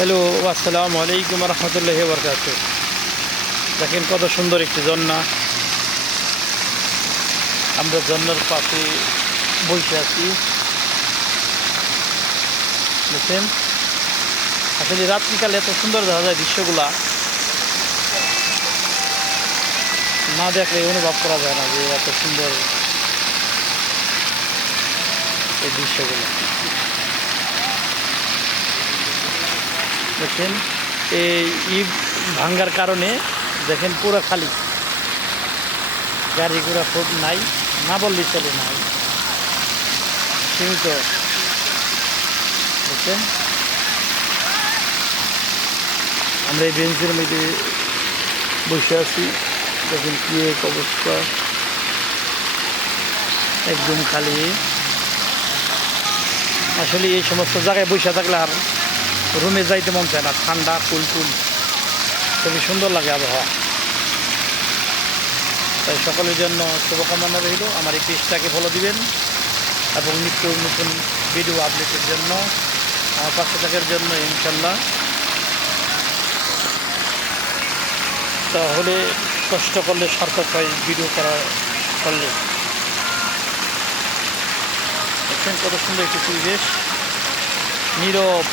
Hello, আসসালামু আলাইকুম রহমতুল্লাহি ওয়া বারাকাতুহু। দেখেন কত সুন্দর একটি ঝর্ণা। আমরা ঝর্ণার পাশে বসে আছি। দেখেন আসলে রাত্রিকালে এত সুন্দর দেখা যায় দৃশ্যগুলা, না দেখলে অনুভব করা যায় না যে এত সুন্দর এই দৃশ্যগুলো। দেখেন এই ইট ভাঙ্গার কারণে দেখেন পুরো খালি, গাড়ি ঘোড়া খুব নাই, না বললেই চলে নাই, সীমিত। দেখেন আমরা এই বেঞ্চের মধ্যে বসে আছি। দেখেন কি এক অবস্থা, একদম খালি। আসলে এই সমস্ত জায়গায় বসে থাকলে আর রুমে যাইতে মন চায় না, ঠান্ডা কুলকুল, খুবই সুন্দর লাগে আবহাওয়া। তাই সকলের জন্য শুভকামনা রইল। আমার এই পেজটাকে ফলো দিবেন এবং নিত্য নতুন ভিডিও আপডেটের জন্য আমার পাশে থাকার জন্য ইনশাল্লাহ। তাহলে কষ্ট করলে সার্থক হয় ভিডিও করলে। দেখছেন কত সুন্দর একটি পরিবেশ, নীরব।